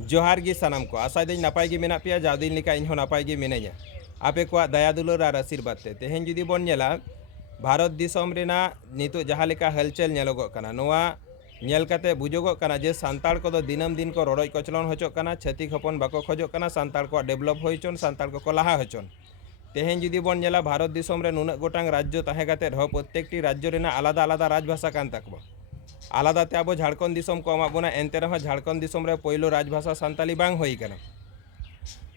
जोहार गी सनम को आशा दी नपाय गी मेना पेया जादिन लेका इन हो नपाय गी मिनाया आपे को दया दुलार और आशीर्वाद ते तेहेन जुदी बन नेला भारत दिसम रेना नितो जहाँ लेका हलचल नेलोगोग कना नोआ नेल काते बुझोगोग कना जे सांताड़ को दिनम दिन को रड़ोज कचलन होचोग कना छातिक हपन बाको खोजोग कना सांताड़ को डेवलप होचन सांताड़ को लहा होचन तेहेन जुदी बन नेला भारत दिसम रे नुना गोटांग राज्य ताहे काते रह प्रत्येकटी राज्य रेना आलादा आलादा राजभाषा कान ताकबो आलादाते अब झारखंड दिसम को एमाबोना एनते रह झारखंड दिसम रे पहिलो राजभाषा सान्ताली बांग होई कना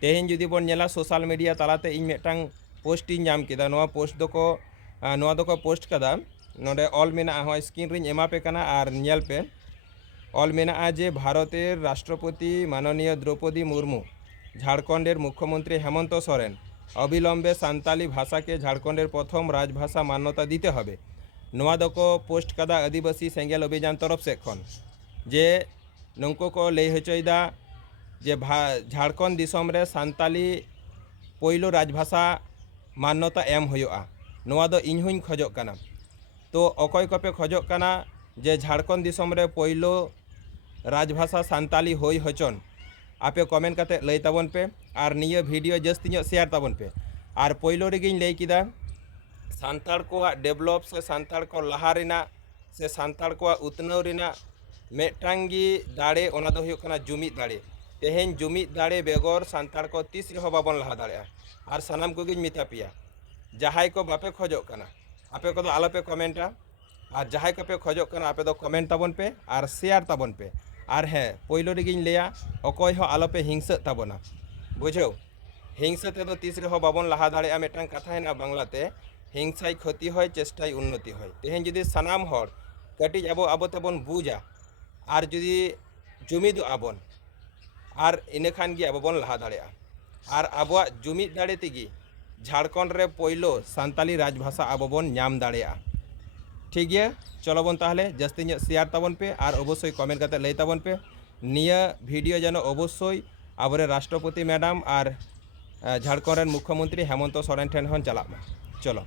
तेहेन जुदी बन नेला सोशल मीडिया तालाते इन मेटांग पोस्ट इन नाम केदा नोआ पोस्ट दको पोस्ट कदा नोडे ऑल मेना हो स्क्रीन रिन एमा पे कना आर नेल पे ऑल मेना जे भारतेर राष्ट्रपति माननीय द्रौपदी मुर्मू झारखंडेर मुख्यमंत्री हेमंत सोरेन अबिलम्बे सान्ताली भाषा के झारखंडेर प्रथम राजभाषा मान्यता दीते हबे नोआ दको पोस्ट कदा आदिवासी सेंगेल अभियान तरफ से खन जे नंको को लई हचोयदा जे झारखंड दिसम रे सान्ताली पहिलो राजभाषा मान्यता एम होयोआ नोआ दो इन हुई खोजोग कना तो अकय कपे खोजोग कना जे झारखंड दिसम रे पहिलो राजभाषा सान्ताली होई हचन आपे कमेंट करते लई ताबन पे और निया वीडियो जस्ती शेयर ताबन पे और पहिलो रेगिन लई किदा सान्ताड़ को डेवलप से सान्ताड़ को लहा रेना से सान्ताड़ को उतनाव रेना मेटांगी दाड़े ओना दो हुयुग कना जुमिद दाड़े तेहेन जुमिद दाड़े बेगर सान्ताड़ को तीस रह बाबन लहा दाड़े और सानाम कोगिन मिता पिया जहाई को बापे खोजोग कना आपे को आलोपे कमेंटा और जहाई को खोजोग कना आपे दो कमेंट ताबन पे और शेयर ताबन पे और हाँ पहिलो रेगिन लेया अकय हो आलोपे हिंसा ताबना बुझो हिंसा ते दो तीस रह बाबन लहा दाड़े मेटांग कथा हेना बांगलाते हिंसाय क्षति है चेष्टाय उन्नति है तेहेन जुदी सानाम हर कटिज अब अब तेबन बुझा और जुदी जुमिद आबन और इने खान गी अब बन लहा दाड़ेया और आबोआ जुमिद दाड़े तेगी झारखंड रे पहिलो सान्ताली राजभाषा अब बन नाम दाड़ेया ठीक गया चलो बन ताहले जस्ती शेयर ताबन पे और अवश्य कमेंट करते लई ताबन पे निया भिडियो जेन अवश्य आबरे राष्ट्रपति मैडम और झारखंड मुख्यमंत्री हेमंत सोरेन ठेन हन चला चलो।